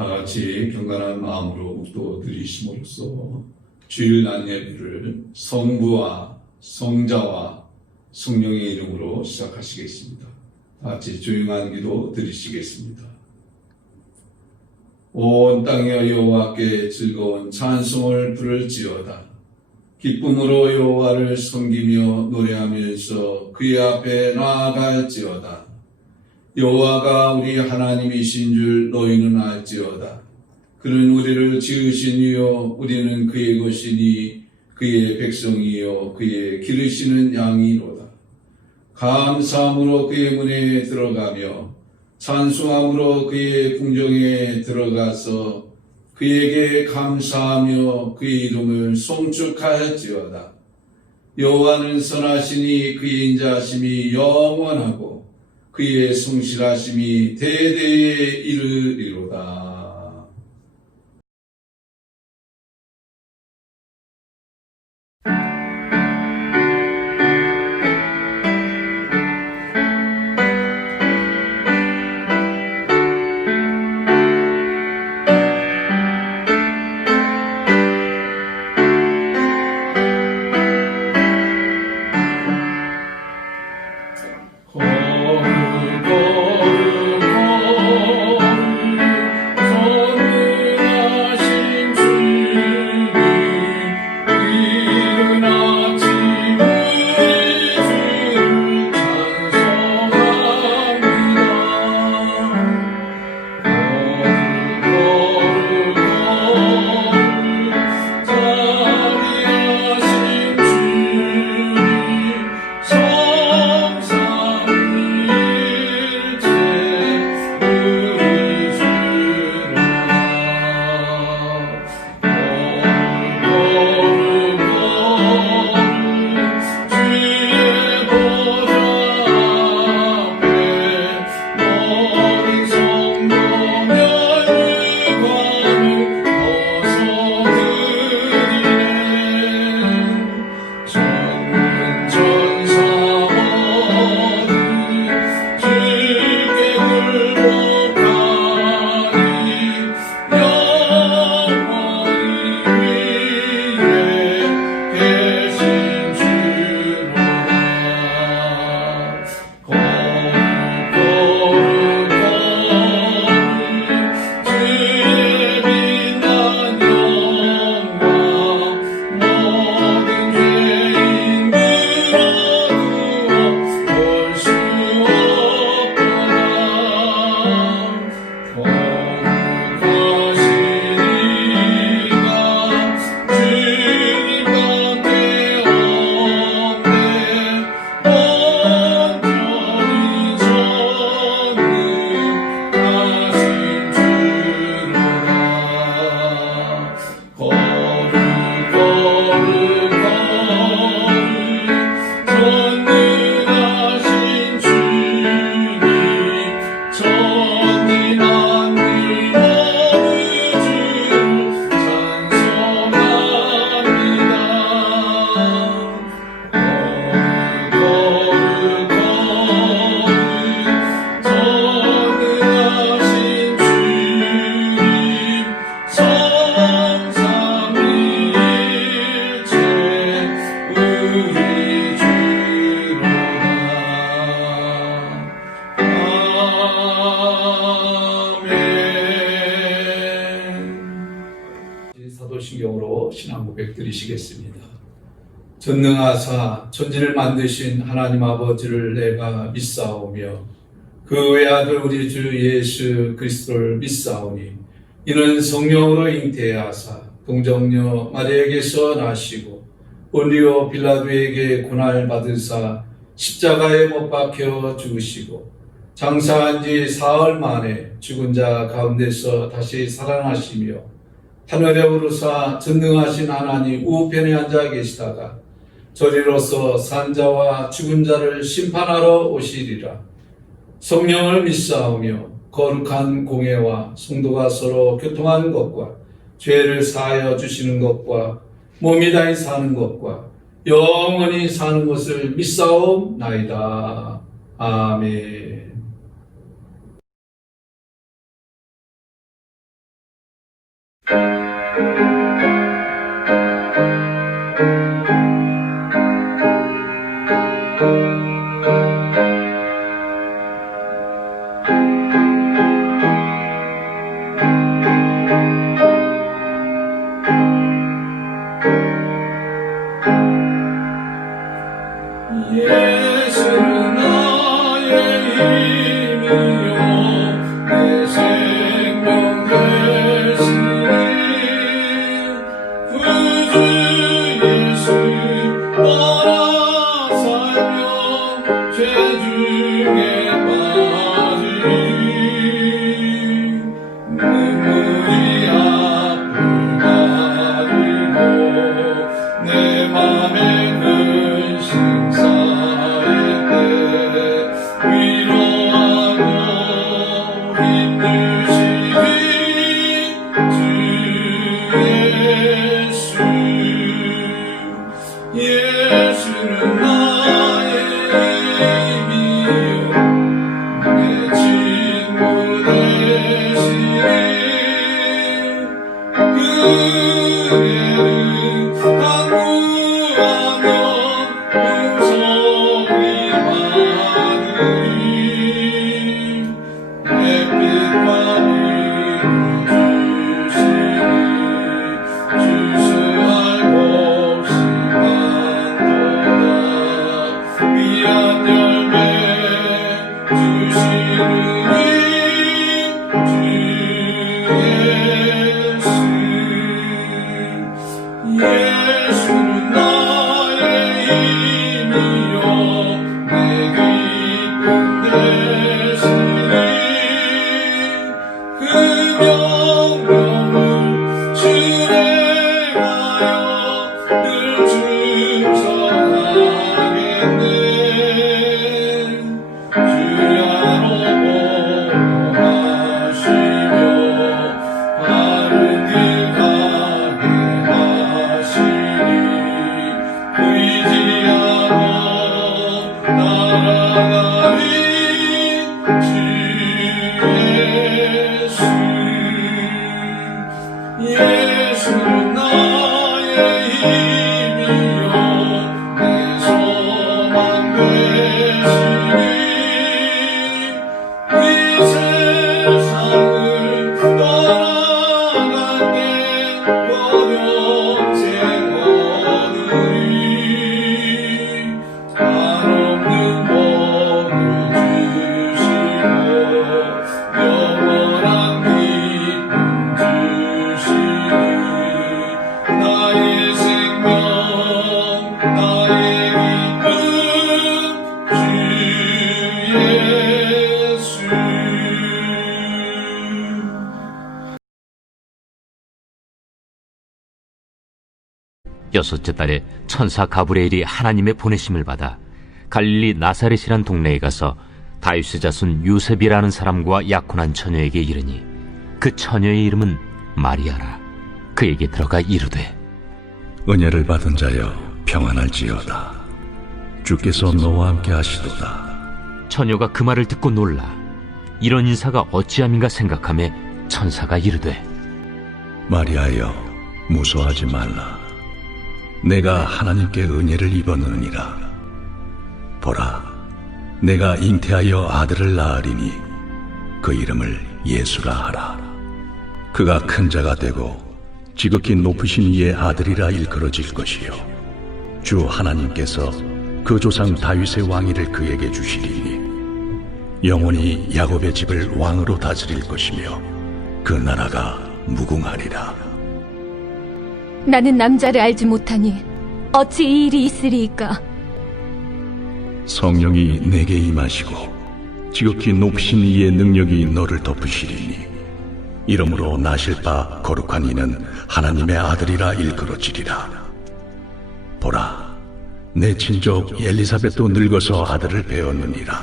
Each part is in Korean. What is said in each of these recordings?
다 같이 경건한 마음으로 묵도드리심으로써 주일날 예배를 성부와 성자와 성령의 이름으로 시작하시겠습니다. 다 같이 조용한 기도 드리시겠습니다. 온 땅에 여호와께 즐거운 찬송을 부를지어다. 기쁨으로 여호와를 섬기며 노래하면서 그의 앞에 나아갈지어다. 여호와가 우리 하나님이신 줄 너희는 알지어다. 그는 우리를 지으신 이요 우리는 그의 것이니 그의 백성이요 그의 기르시는 양이로다. 감사함으로 그의 문에 들어가며 찬송함으로 그의 궁정에 들어가서 그에게 감사하며 그의 이름을 송축할지어다. 여호와는 선하시니 그의 인자하심이 영원하고 그의 성실하심이 대대에 이르리로다. 사도신경으로 신앙 고백 드리시겠습니다. 전능하사 천지를 만드신 하나님 아버지를 내가 믿사오며 그 외아들 우리 주 예수 그리스도를 믿사오니 이는 성령으로 잉태하사 동정녀 마리아에게서 나시고 본디오 빌라도에게 고난을 받으사 십자가에 못 박혀 죽으시고 장사한 지 사흘 만에 죽은 자 가운데서 다시 살아나시며 하늘에 오르사 전능하신 하나님 우편에 앉아 계시다가 저리로서 산자와 죽은 자를 심판하러 오시리라. 성령을 믿사오며 거룩한 공회와 성도가 서로 교통하는 것과 죄를 사하여 주시는 것과 몸이 다히 사는 것과 영원히 사는 것을 믿사옵나이다. 아멘. 예수는 나의 힘이요 내 생명 되시니 구주 예수 따라 살며 죄 중에 빠지니 눈물이 앞을 가리고 내 맘에 근심 쌓일 때 위로하고 힘주시니 주 예수 예수는 나의 힘이요 내 친구 되시니 그대를 강구하며 풍성히 받으리 햇빛과 비를 주시니 주수할 곳이 많도다 귀한 열매 주시느니 주 예수 예수는 나의 힘이요 내 기쁨 되시니 그 명령을 실행하여 늘 충성하겠네 주야로 보호하시며 바른 길 가게 하시니 의지하고 따라가리 주 예수 예수는 나의 힘이요 내 소망 되시니 이 세상을 떠나갈 때 번영생 얻으리 한없는 복을 주시고 영원한 기쁨 주시니 나의 생명 나의 기쁨 주 예수 여섯째 달에 천사 가브리엘이 하나님의 보내심을 받아 갈릴리 나사렛이란 동네에 가서 다윗의 자손 요셉이라는 사람과 약혼한 처녀에게 이르니 그 처녀의 이름은 마리아라. 그에게 들어가 이르되 은혜를 받은 자여 평안할지어다. 주께서 너와 함께 하시도다. 처녀가 그 말을 듣고 놀라 이런 인사가 어찌함인가 생각하며 천사가 이르되 마리아여 무서워하지 말라. 내가 하나님께 은혜를 입었느니라. 보라, 내가 잉태하여 아들을 낳으리니 그 이름을 예수라 하라. 그가 큰 자가 되고 지극히 높으신 이의 아들이라 일컬어질 것이요 주 하나님께서 그 조상 다윗의 왕위를 그에게 주시리니 영원히 야곱의 집을 왕으로 다스릴 것이며 그 나라가 무궁하리라. 나는 남자를 알지 못하니 어찌 이 일이 있으리이까? 성령이 내게 임하시고 지극히 높으신 이의 능력이 너를 덮으시리니 이러므로 나실 바 거룩한 이는 하나님의 아들이라 일컬어지리라. 보라, 내 친족 엘리사벳도 늙어서 아들을 배웠느니라.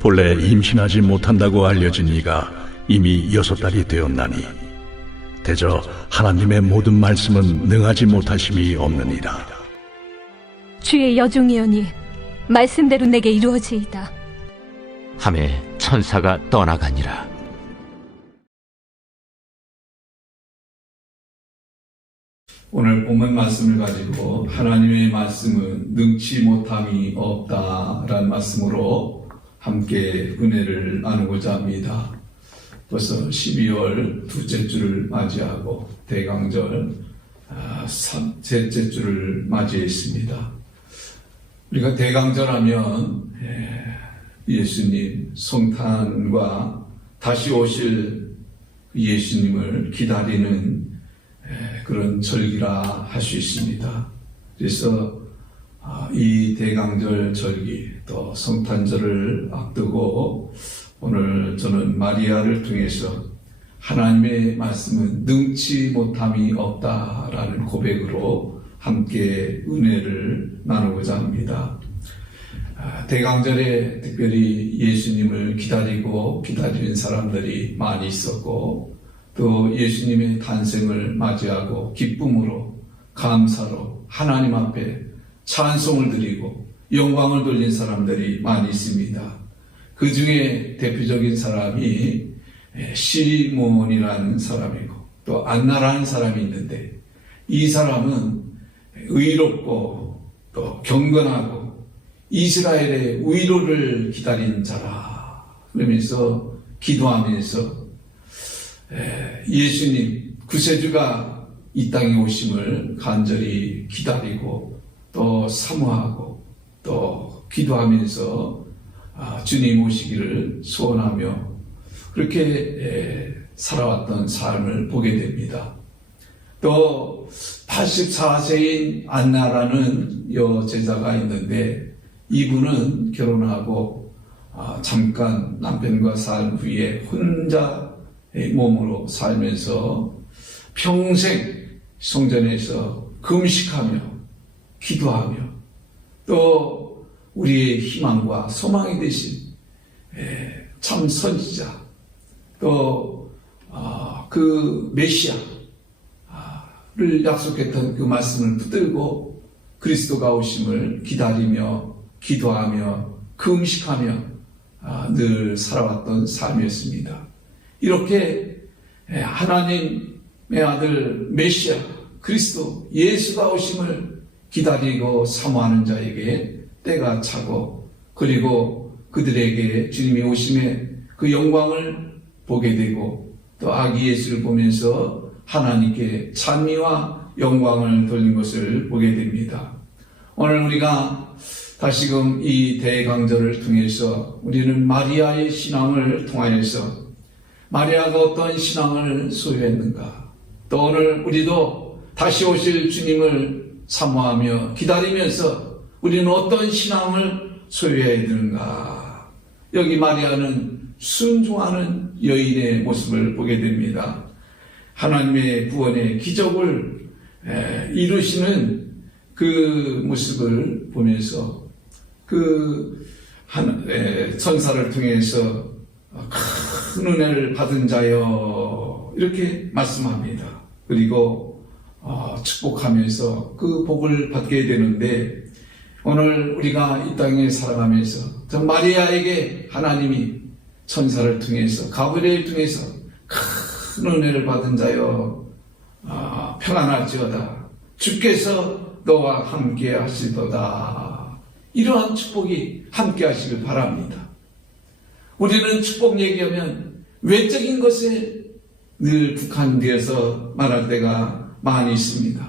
본래 임신하지 못한다고 알려진 이가 이미 6달이 되었나니 대저 하나님의 모든 말씀은 능하지 못하심이 없느니라. 주의 여종이오니 말씀대로 내게 이루어지이다. 하매 천사가 떠나가니라. 오늘 본문 말씀을 가지고 하나님의 말씀은 능치 못함이 없다라는 말씀으로 함께 은혜를 나누고자 합니다. 벌써 12월 둘째 주를 맞이하고 대강절 셋째 주를 맞이했습니다. 우리가 대강절하면 예수님 성탄과 다시 오실 예수님을 기다리는 그런 절기라 할 수 있습니다. 그래서 이 대강절 절기 또 성탄절을 앞두고 오늘 저는 마리아를 통해서 하나님의 말씀은 능치 못함이 없다라는 고백으로 함께 은혜를 나누고자 합니다. 대강절에 특별히 예수님을 기다리는 사람들이 많이 있었고 또 예수님의 탄생을 맞이하고 기쁨으로 감사로 하나님 앞에 찬송을 드리고 영광을 돌린 사람들이 많이 있습니다. 그 중에 대표적인 사람이 시몬이라는 사람이고 또 안나라는 사람이 있는데 이 사람은 의롭고 또 경건하고 이스라엘의 위로를 기다린 자라 그러면서 기도하면서 예수님 구세주가 이 땅에 오심을 간절히 기다리고 또 사모하고 또 기도하면서 주님 오시기를 소원하며 그렇게 살아왔던 삶을 보게 됩니다. 또 84세인 안나라는 여제자가 있는데 이분은 결혼하고 잠깐 남편과 산 후에 혼자 몸으로 살면서 평생 성전에서 금식하며 기도하며 또 우리의 희망과 소망이 되신 참 선지자 또 그 메시아를 약속했던 그 말씀을 붙들고 그리스도가 오심을 기다리며 기도하며 금식하며 늘 살아왔던 삶이었습니다. 이렇게 하나님의 아들 메시아 그리스도 예수가 오심을 기다리고 사모하는 자에게 때가 차고 그리고 그들에게 주님이 오심에 그 영광을 보게 되고 또 아기 예수를 보면서 하나님께 찬미와 영광을 돌린 것을 보게 됩니다. 오늘 우리가 다시금 이 대강절을 통해서 우리는 마리아의 신앙을 통하여서 마리아가 어떤 신앙을 소유했는가 또 오늘 우리도 다시 오실 주님을 사모하며 기다리면서 우리는 어떤 신앙을 소유해야 되는가 여기 마리아는 순종하는 여인의 모습을 보게 됩니다. 하나님의 구원의 기적을 이루시는 그 모습을 보면서 그 천사를 통해서 큰 은혜를 받은 자여 이렇게 말씀합니다. 그리고 축복하면서 그 복을 받게 되는데 오늘 우리가 이 땅에 살아가면서 저 마리아에게 하나님이 천사를 통해서 가브리엘을 통해서 큰 은혜를 받은 자여 평안할지어다 주께서 너와 함께 하시도다 이러한 축복이 함께 하시길 바랍니다. 우리는 축복 얘기하면 외적인 것에 늘 국한되어서 말할 때가 많이 있습니다.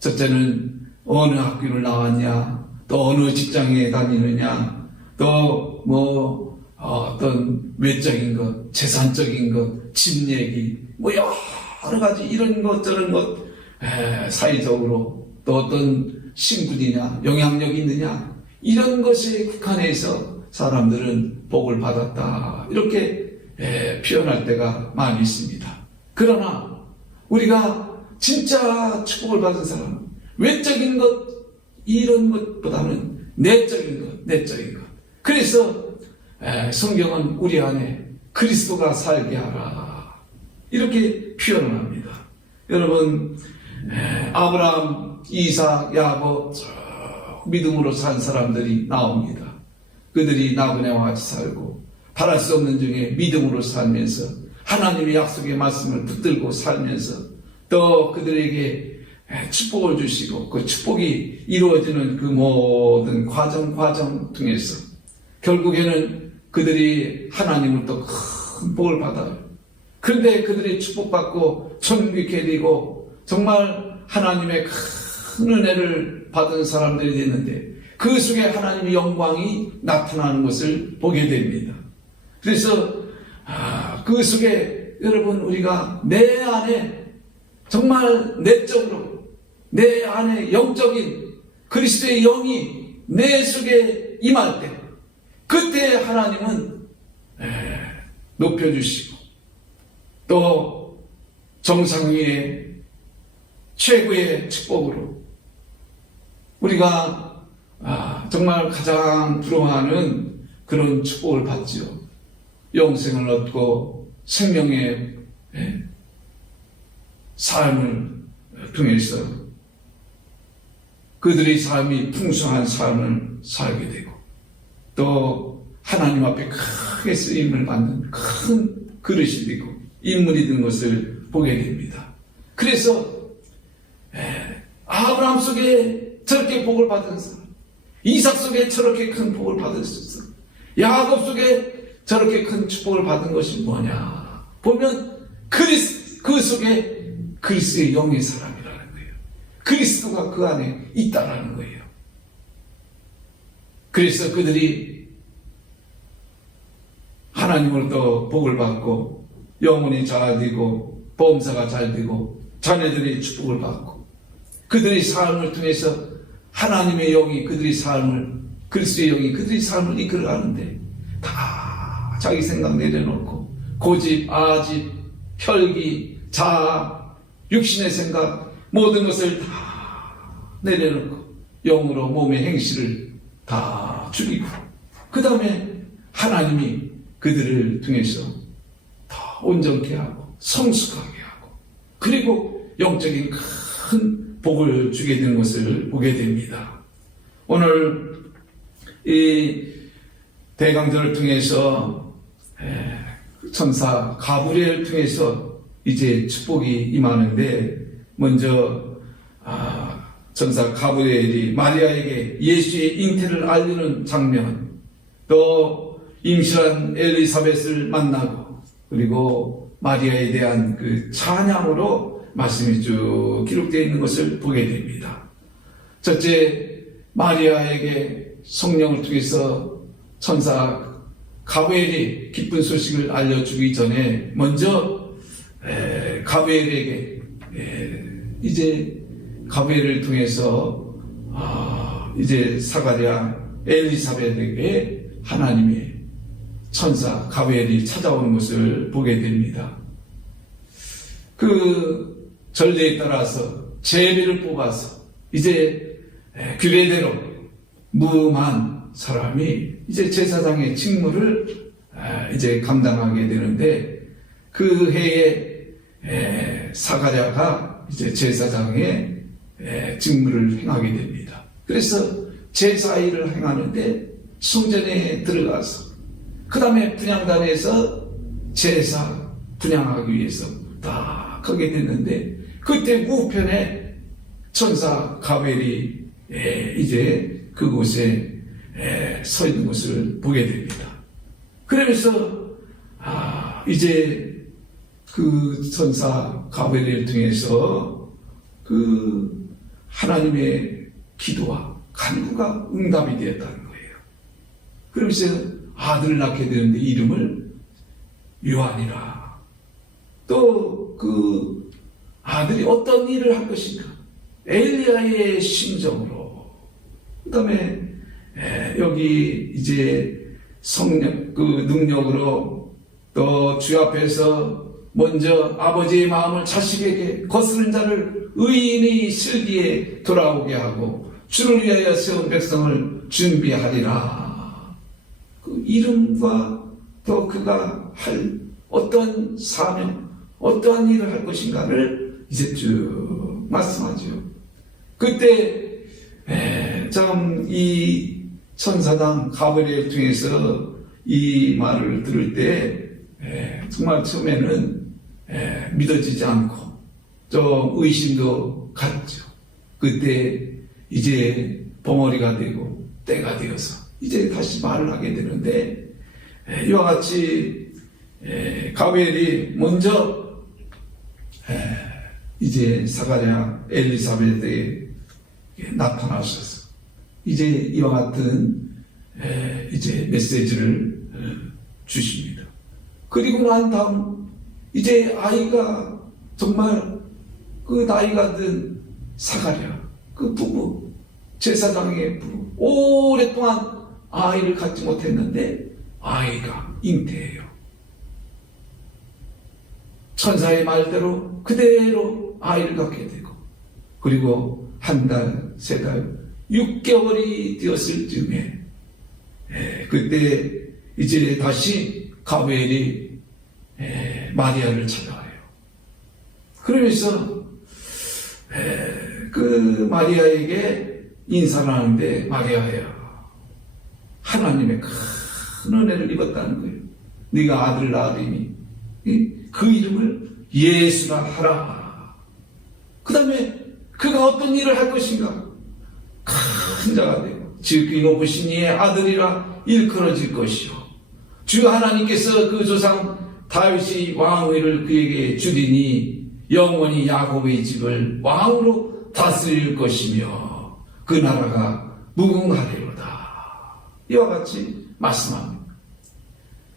첫째는 어느 학교를 나왔냐 또 어느 직장에 다니느냐 또 어떤 외적인 것 재산적인 것 집 얘기 여러 가지 이런 것 저런 것 사회적으로 또 어떤 신분이냐 영향력이 있느냐 이런 것에 국한해서 사람들은 복을 받았다 이렇게 표현할 때가 많이 있습니다. 그러나 우리가 진짜 축복을 받은 사람은 외적인 것 이런 것보다는 내적인 것 그래서 성경은 우리 안에 그리스도가 살게 하라 이렇게 표현을 합니다. 여러분 아브라함, 이삭, 야곱 믿음으로 산 사람들이 나옵니다. 그들이 나그네와 같이 살고 바랄 수 없는 중에 믿음으로 살면서 하나님의 약속의 말씀을 붙들고 살면서 또 그들에게 축복을 주시고 그 축복이 이루어지는 그 모든 과정 통해서 결국에는 그들이 하나님을 또 큰 복을 받아요. 그런데 그들이 축복받고 천국에 되고 정말 하나님의 큰 은혜를 받은 사람들이 됐는데 그 속에 하나님의 영광이 나타나는 것을 보게 됩니다. 그래서 그 속에 여러분 우리가 내 안에 정말 내적으로 내 안에 영적인 그리스도의 영이 내 속에 임할 때 그때 하나님은 높여주시고 또 정상 위에 최고의 축복으로 우리가 정말 가장 부러워하는 그런 축복을 받지요. 영생을 얻고 생명의 삶을 통해서 그들의 삶이 풍성한 삶을 살게 되고 또 하나님 앞에 크게 쓰임을 받는 큰 그릇이 되고 인물이 된 것을 보게 됩니다. 그래서 아브라함 속에 저렇게 복을 받은 사람, 이삭 속에 저렇게 큰 복을 받은 사람, 야곱 속에 저렇게 큰 축복을 받은 것이 뭐냐 보면 그 속에 그리스도의 영의 사람이라는 거예요. 그리스도가 그 안에 있다라는 거예요. 그래서 그들이 하나님으로부터 복을 받고 영혼이 잘 되고 범사가 잘 되고 자녀들이 축복을 받고 그들의 삶을 통해서 하나님의 영이 그들의 삶을 그리스도의 영이 그들의 삶을 이끌어가는데 다 자기 생각 내려놓고 고집, 아집, 혈기, 자아, 육신의 생각 모든 것을 다 내려놓고 영으로 몸의 행실을 다 죽이고 그 다음에 하나님이 그들을 통해서 더 온전케 하고 성숙하게 하고 그리고 영적인 큰 복을 주게 되는 것을 보게 됩니다. 오늘 이 대강전을 통해서 천사 가브리엘을 통해서 이제 축복이 임하는데 먼저 천사 가브리엘이 마리아에게 예수의 잉태를 알리는 장면 또 임신한 엘리사벳을 만나고 그리고 마리아에 대한 그 찬양으로 말씀이 쭉 기록되어 있는 것을 보게 됩니다. 첫째, 마리아에게 성령을 통해서 천사 가브리엘이 기쁜 소식을 알려주기 전에 먼저 가브리엘에게 이제 가브리엘을 통해서 이제 사가랴 엘리사벳에게 하나님의 천사 가브리엘이 찾아오는 것을 보게 됩니다. 그 전례에 따라서 제비를 뽑아서 이제 규례대로 무음한 사람이 이제 제사장의 직무를 이제 감당하게 되는데 그 해에 사가랴가 이제 제사장의 직무를 행하게 됩니다. 그래서 제사 일을 행하는데 성전에 들어가서 그 다음에 분향단에서 제사 분향하기 위해서 딱 하게 됐는데 그때 우편에 천사 가브리엘이 이제 그곳에 서 있는 것을 보게 됩니다. 그러면서 이제 그 천사 가브리엘을 통해서 그 하나님의 기도와 간구가 응답이 되었다는 거예요. 그러면서 아들을 낳게 되는데 이름을 요한이라. 또 그 아들이 어떤 일을 할 것인가? 엘리야의 심정으로. 그 다음에 여기 이제 성령 그 능력으로 또 주 앞에서 먼저 아버지의 마음을 자식에게 거스른 자를 의인의 슬기에 돌아오게 하고 주를 위하여 세운 백성을 준비하리라. 그 이름과 또 그가 할 어떤 사명, 어떠한 일을 할 것인가를 이제 쭉 말씀하죠. 그때 참 이 천사당 가브리엘 통해서 이 말을 들을 때 정말 처음에는 믿어지지 않고 좀 의심도 갔죠. 그때 이제 봉어리가 되고 때가 되어서 이제 다시 말을 하게 되는데, 이와 같이 가브리엘이 먼저 이제 사가랴 엘리사벳에게 나타나셔서 이제 이와 같은 이제 메시지를 주십니다. 그리고 난 다음 이제 아이가 정말 그 나이가 든 사가랴 그 부부, 제사장의 부부, 오랫동안 아이를 갖지 못했는데 아이가 잉태해요. 천사의 말대로 그대로 아이를 갖게 되고, 그리고 한 달, 세 달, 6개월이 되었을 즈음에 그때 이제 다시 가브리엘이 마리아를 찾아와요. 그러면서 그 마리아에게 인사를 하는데, 마리아야, 하나님의 큰 은혜를 입었다는 거예요. 네가 아들을 낳으리니 그 이름을 예수라 하라. 그 다음에 그가 어떤 일을 할 것인가? 큰 자가 되고 지극히 높으신 이의 아들이라 일컬어질 것이요, 주 하나님께서 그 조상 다윗이 왕위를 그에게 주리니 영원히 야곱의 집을 왕으로 다스릴 것이며 그 나라가 무궁하리로다. 이와 같이 말씀합니다.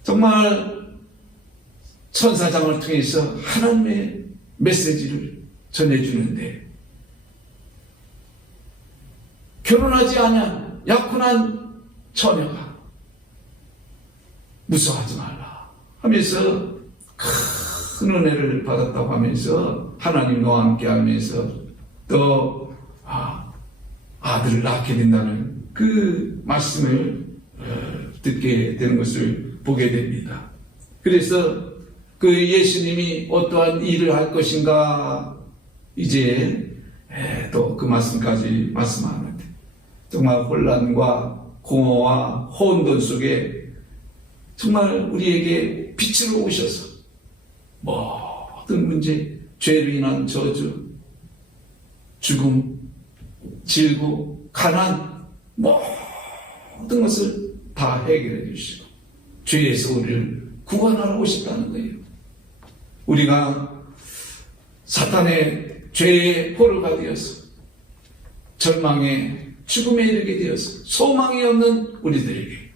정말 천사장을 통해서 하나님의 메시지를 전해주는데, 결혼하지 않은 약혼한 처녀가 무서워하지 말라 하면서 큰 은혜를 받았다고 하면서 하나님 너와 함께 하면서 또 아들을 낳게 된다는 그 말씀을 듣게 되는 것을 보게 됩니다. 그래서 그 예수님이 어떠한 일을 할 것인가, 이제 또 그 말씀까지 말씀하는데, 정말 혼란과 공허와 혼돈 속에 정말 우리에게 빛으로 오셔서 모든 문제, 죄로 인한 저주, 죽음, 질고, 가난, 모든 것을 다 해결해 주시고 죄에서 우리를 구원하러 오셨다는 거예요. 우리가 사탄의 죄의 포로가 되어서 절망에 죽음에 이르게 되어서 소망이 없는 우리들에게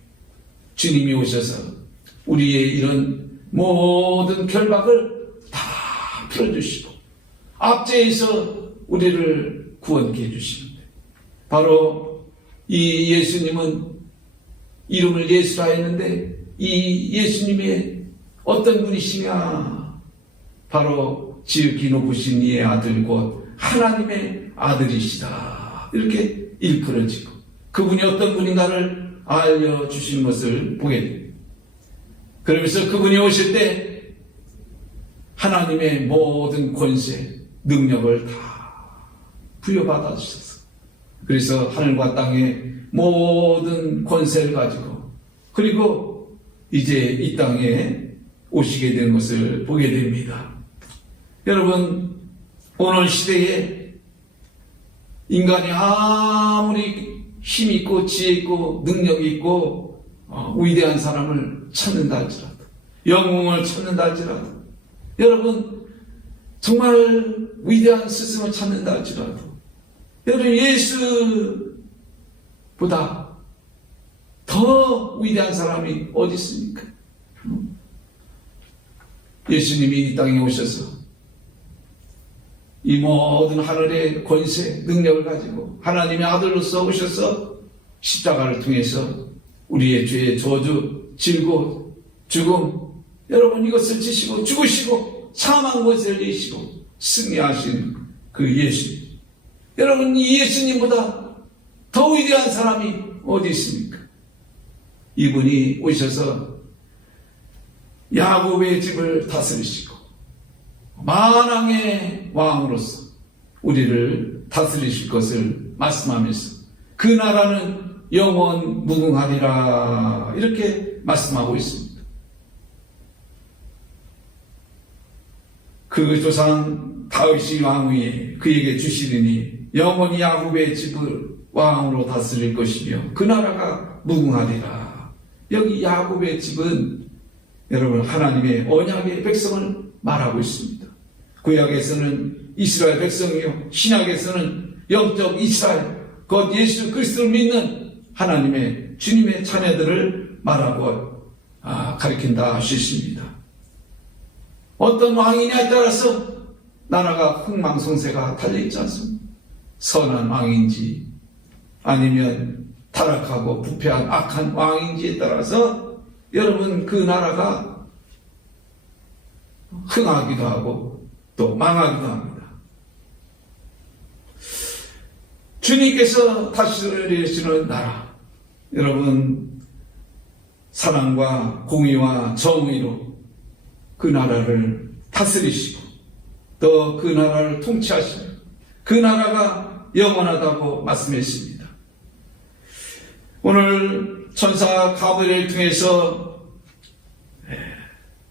주님이 오셔서 우리의 이런 모든 결박을 다 풀어주시고 압제에서 우리를 구원케 해주시는데, 바로 이 예수님은 이름을 예수라 했는데 이 예수님의 어떤 분이시냐, 바로 지극히 높으신 이의 아들 곧 하나님의 아들이시다, 이렇게 일컬어지고 그분이 어떤 분인가를 알려주신 것을 보게 됩니다. 그러면서 그분이 오실 때 하나님의 모든 권세, 능력을 다 부여받아 주셔서, 그래서 하늘과 땅의 모든 권세를 가지고 그리고 이제 이 땅에 오시게 된 것을 보게 됩니다. 여러분, 오늘 시대에 인간이 아무리 힘 있고 지혜 있고 능력이 있고 위대한 사람을 찾는다 할지라도, 영웅을 찾는다 할지라도, 여러분 정말 위대한 스승을 찾는다 할지라도, 여러분 예수보다 더 위대한 사람이 어디 있습니까? 예수님이 이 땅에 오셔서 이 모든 하늘의 권세, 능력을 가지고 하나님의 아들로서 오셔서 십자가를 통해서 우리의 죄의 저주, 질고, 죽음, 여러분 이것을 지시고 죽으시고 사망 권세를 이기시고 승리하신 그 예수님, 여러분 이 예수님보다 더 위대한 사람이 어디 있습니까? 이분이 오셔서 야곱의 집을 다스리시고 만왕의 왕으로서 우리를 다스리실 것을 말씀하면서 그 나라는 영원 무궁하리라, 이렇게 말씀하고 있습니다. 그 조상 다윗이 왕 위에 그에게 주시리니 영원히 야곱의 집을 왕으로 다스릴 것이며 그 나라가 무궁하리라. 여기 야곱의 집은 여러분 하나님의 언약의 백성을 말하고 있습니다. 구약에서는 이스라엘 백성이요 신약에서는 영적 이스라엘 곧 예수 그리스도를 믿는 하나님의 주님의 자녀들을 말하고 가리킨다 하셨습니다. 어떤 왕이냐에 따라서 나라가 흥망성쇠가 달려있지 않습니다. 선한 왕인지 아니면 타락하고 부패한 악한 왕인지에 따라서 여러분 그 나라가 흥하기도 하고 또 망하기도 합니다. 주님께서 다스리시는 나라, 여러분 사랑과 공의와 정의로 그 나라를 다스리시고 또 그 나라를 통치하시고 그 나라가 영원하다고 말씀했습니다. 오늘 천사 가브리엘을 통해서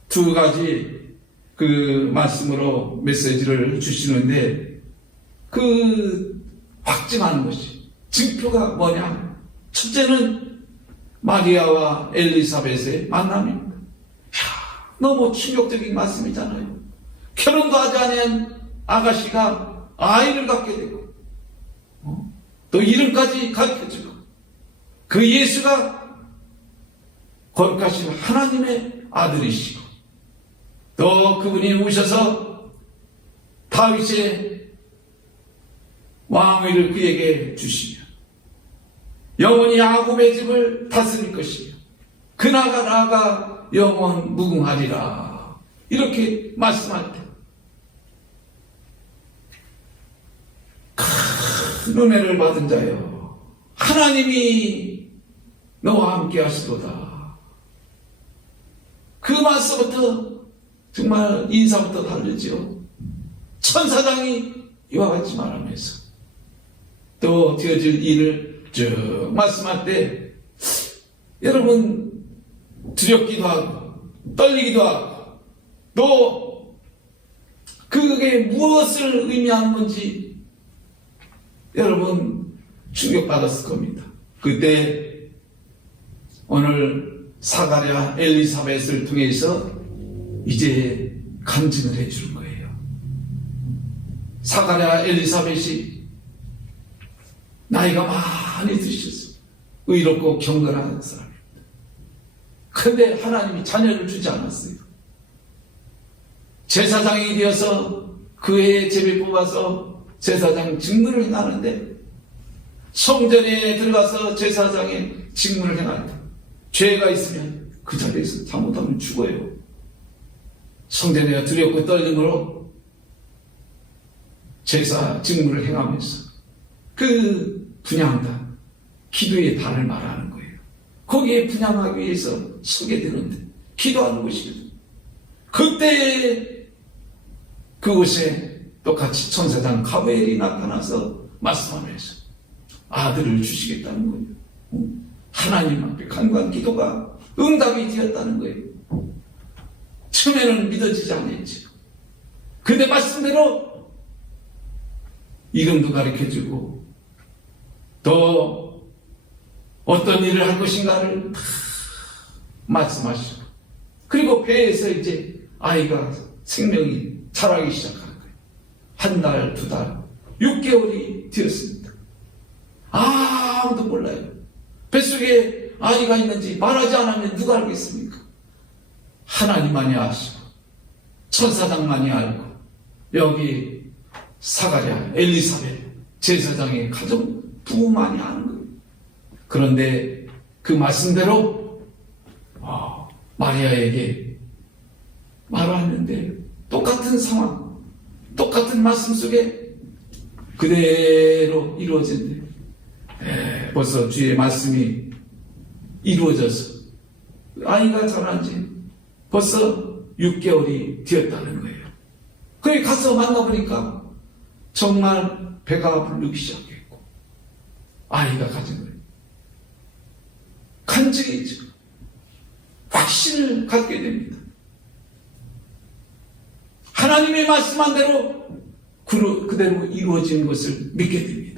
두 가지 그 말씀으로 메시지를 주시는데 그 확증하는 것이 증표가 뭐냐? 첫째는 마리아와 엘리사벳의 만남입니다. 너무 충격적인 말씀이잖아요. 결혼도 하지 않은 아가씨가 아이를 갖게 되고 또 이름까지 가르쳐주고 그 예수가 거룩하신 하나님의 아들이시고 또 그분이 오셔서 다윗의 왕위를 그에게 주시며 영원히 야곱의 집을 다스릴 것이며 그 나라가 영원 무궁하리라 이렇게 말씀할 때 큰 은혜를 받은 자여 하나님이 너와 함께 하시도다. 그 말씀부터 정말 인사부터 다르죠. 천사장이 이와 같이 말하면서 또 되어질 일을 쭉 말씀할 때 여러분 두렵기도 하고 떨리기도 하고 또 그게 무엇을 의미하는 건지 여러분 충격받았을 겁니다. 그때 오늘 사가랴 엘리사벳을 통해서 이제 간증을 해주는 거예요. 사가랴 엘리사벳이 나이가 많이 드셨어요. 의롭고 경건한 사람입니다. 그런데 하나님이 자녀를 주지 않았어요. 제사장이 되어서 그 해에 제비 뽑아서 제사장 직무를 행하는데 성전에 들어가서 제사장의 직무를 행할 때 죄가 있으면 그 자리에서 잘못하면 죽어요. 성전에 두렵고 떨림으로 제사 직무를 행하면서 그 분향단 기도의 단을 말하는 거예요. 거기에 분향하기 위해서 서게 되는데 기도하는 것이거든요. 그때 그곳에 똑같이 천사장 가브리엘이 나타나서 말씀하면서 아들을 주시겠다는 거예요. 하나님 앞에 간구한 기도가 응답이 되었다는 거예요. 처음에는 믿어지지 않았죠. 근데 말씀대로 이름도 가르쳐주고 또 어떤 일을 할 것인가를 다 말씀하시고 그리고 배에서 이제 아이가 생명이 자라기 시작하는 거예요. 한 달, 두 달, 6개월이 되었습니다. 아무도 몰라요. 뱃속에 아이가 있는지 말하지 않으면 누가 알겠습니까? 하나님만이 아시고 천사장만이 알고 여기 사가랴, 엘리사벳 제사장의 가정 부모만이 아는 거예요. 그런데 그 말씀대로 마리아에게 말하는데 똑같은 상황, 똑같은 말씀 속에 그대로 이루어진대. 벌써 주의 말씀이 이루어져서 아이가 자란 지 벌써 6개월이 되었다는 거예요. 거기 가서 만나보니까 정말 배가 부르기 시작했고 아이가 가진 거예요. 간증이죠. 확신을 갖게 됩니다. 하나님의 말씀한 대로 그대로 이루어진 것을 믿게 됩니다.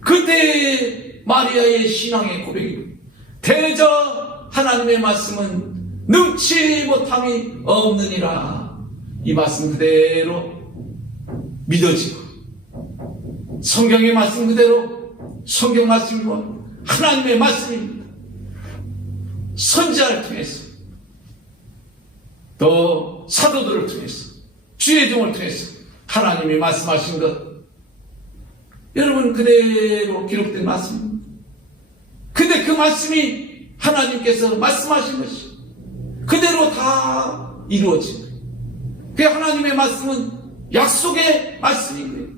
그때 마리아의 신앙의 고백입니다. 대저 하나님의 말씀은 능치 못함이 없느니라. 이 말씀 그대로 믿어지고 성경의 말씀 그대로 성경 말씀과 하나님의 말씀입니다. 선지자를 통해서 또 사도들을 통해서 주의 종을 통해서 하나님이 말씀하신 것 여러분 그대로 기록된 말씀입니다. 근데 그 말씀이 하나님께서 말씀하신 것이 그대로 다 이루어진 거예요. 그 하나님의 말씀은 약속의 말씀인 거예요.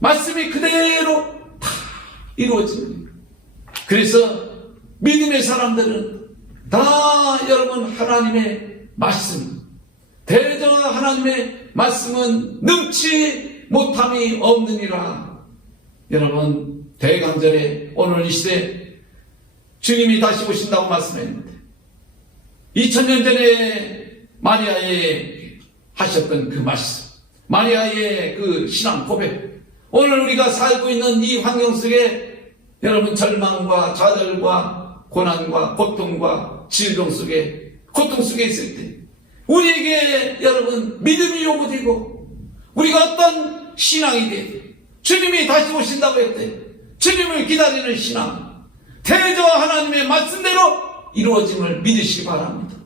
말씀이 그대로 다 이루어진 거예요. 그래서 믿음의 사람들은 다 여러분 하나님의 말씀, 대저 하나님의 말씀은 능치 못함이 없느니라. 여러분 대강절에 오늘 이 시대 주님이 다시 오신다고 말씀했는데 2000년 전에 마리아의 하셨던 그 말씀, 마리아의 그 신앙 고백, 오늘 우리가 살고 있는 이 환경 속에 여러분 절망과 좌절과 고난과 고통과 질병 속에 고통 속에 있을 때 우리에게 여러분 믿음이 요구되고 우리가 어떤 신앙이 돼 주님이 다시 오신다고 했대. 주님을 기다리는 신앙, 대저 하나님의 말씀대로 이루어짐을 믿으시기 바랍니다.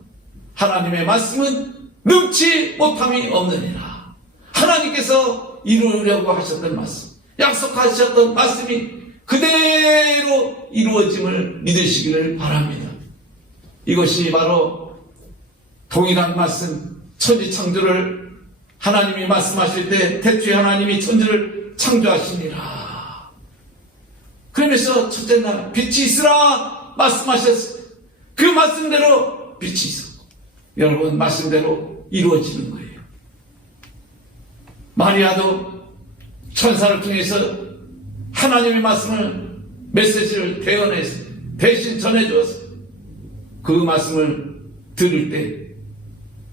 하나님의 말씀은 능치 못함이 없느니라. 하나님께서 이루려고 하셨던 말씀, 약속하셨던 말씀이 그대로 이루어짐을 믿으시기를 바랍니다. 이것이 바로 동일한 말씀, 천지창조를 하나님이 말씀하실 때 태초에 하나님이 천지를 창조하시니라. 그러면서 첫째 날 빛이 있으라 말씀하셨어요. 그 말씀대로 빛이 있었고 여러분 말씀대로 이루어지는 거예요. 마리아도 천사를 통해서 하나님의 말씀을 메시지를 대언해서 대신 전해주어서 그 말씀을 들을 때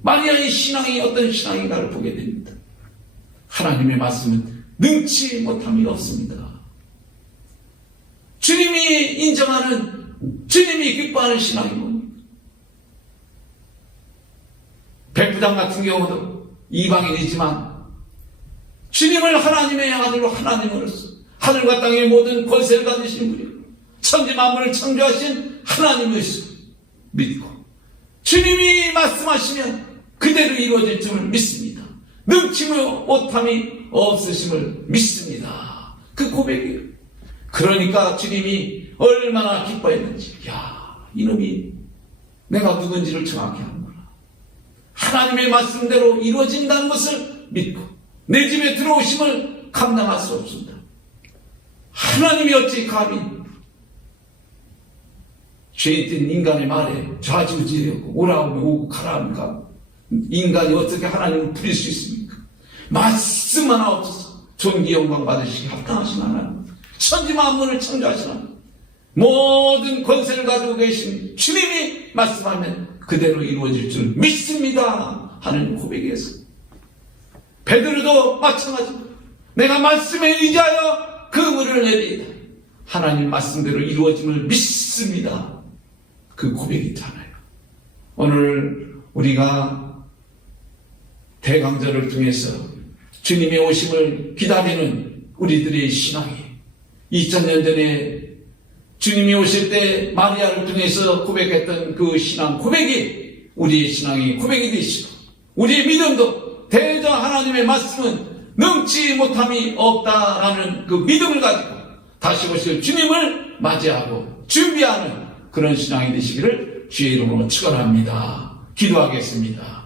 마리아의 신앙이 어떤 신앙인가를 보게 됩니다. 하나님의 말씀은 능치 못함이 없습니다. 주님이 인정하는, 주님이 기뻐하는 신앙이 뭡니까? 백부장 같은 경우도 이방인이지만 주님을 하나님의 아들로 하나님으로서 하늘과 땅의 모든 권세를 가지신 분이고 천지 만물을 창조하신 하나님을 믿고 주님이 말씀하시면 그대로 이루어질 줄을 믿습니다. 능치 못함이 없으심을 믿습니다. 그 고백이에요. 그러니까 주님이 얼마나 기뻐했는지, 야, 이놈이 내가 누군지를 정확히 하는구나. 하나님의 말씀대로 이루어진다는 것을 믿고 내 집에 들어오심을 감당할 수 없습니다. 하나님이 어찌 감히 죄인 인간의 말에 좌지우지되었고 오라 하면 오고 가라 하니까 인간이 어떻게 하나님을 부릴 수 있습니까? 말씀 하나 없어서 존귀 영광 받으시기 합당하신 하나님, 천지 만물을 창조하신 하나님, 모든 권세를 가지고 계신 주님이 말씀하면 그대로 이루어질 줄 믿습니다 하는 고백에서 베드로도 마찬가지입니다. 내가 말씀에 의지하여 그물을 내리이다. 하나님 말씀대로 이루어짐을 믿습니다. 그 고백이 있잖아요. 오늘 우리가 대강절을 통해서 주님의 오심을 기다리는 우리들의 신앙이 2000년 전에 주님이 오실 때 마리아를 통해서 고백했던 그 신앙 고백이 우리의 신앙의 고백이 되시고 우리의 믿음도 대저 하나님의 말씀은 능치 못함이 없다라는 그 믿음을 가지고 다시 오실 주님을 맞이하고 준비하는 그런 신앙이 되시기를 주의 이름으로 축원합니다. 기도하겠습니다.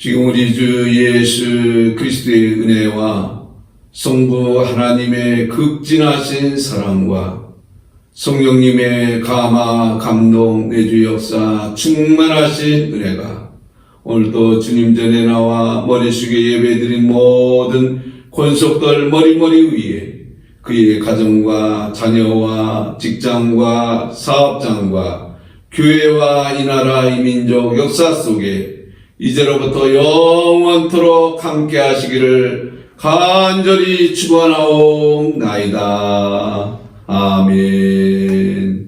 지금 우리 주 예수 그리스도의 은혜와 성부 하나님의 극진하신 사랑과 성령님의 감화, 감동, 내주 역사, 충만하신 은혜가 오늘도 주님 전에 나와 머리 숙여 예배드린 모든 권속들 머리머리 위에 그의 가정과 자녀와 직장과 사업장과 교회와 이 나라 이 민족 역사 속에 이제로부터 영원토록 함께 하시기를 간절히 축원하옵나이다. 아멘.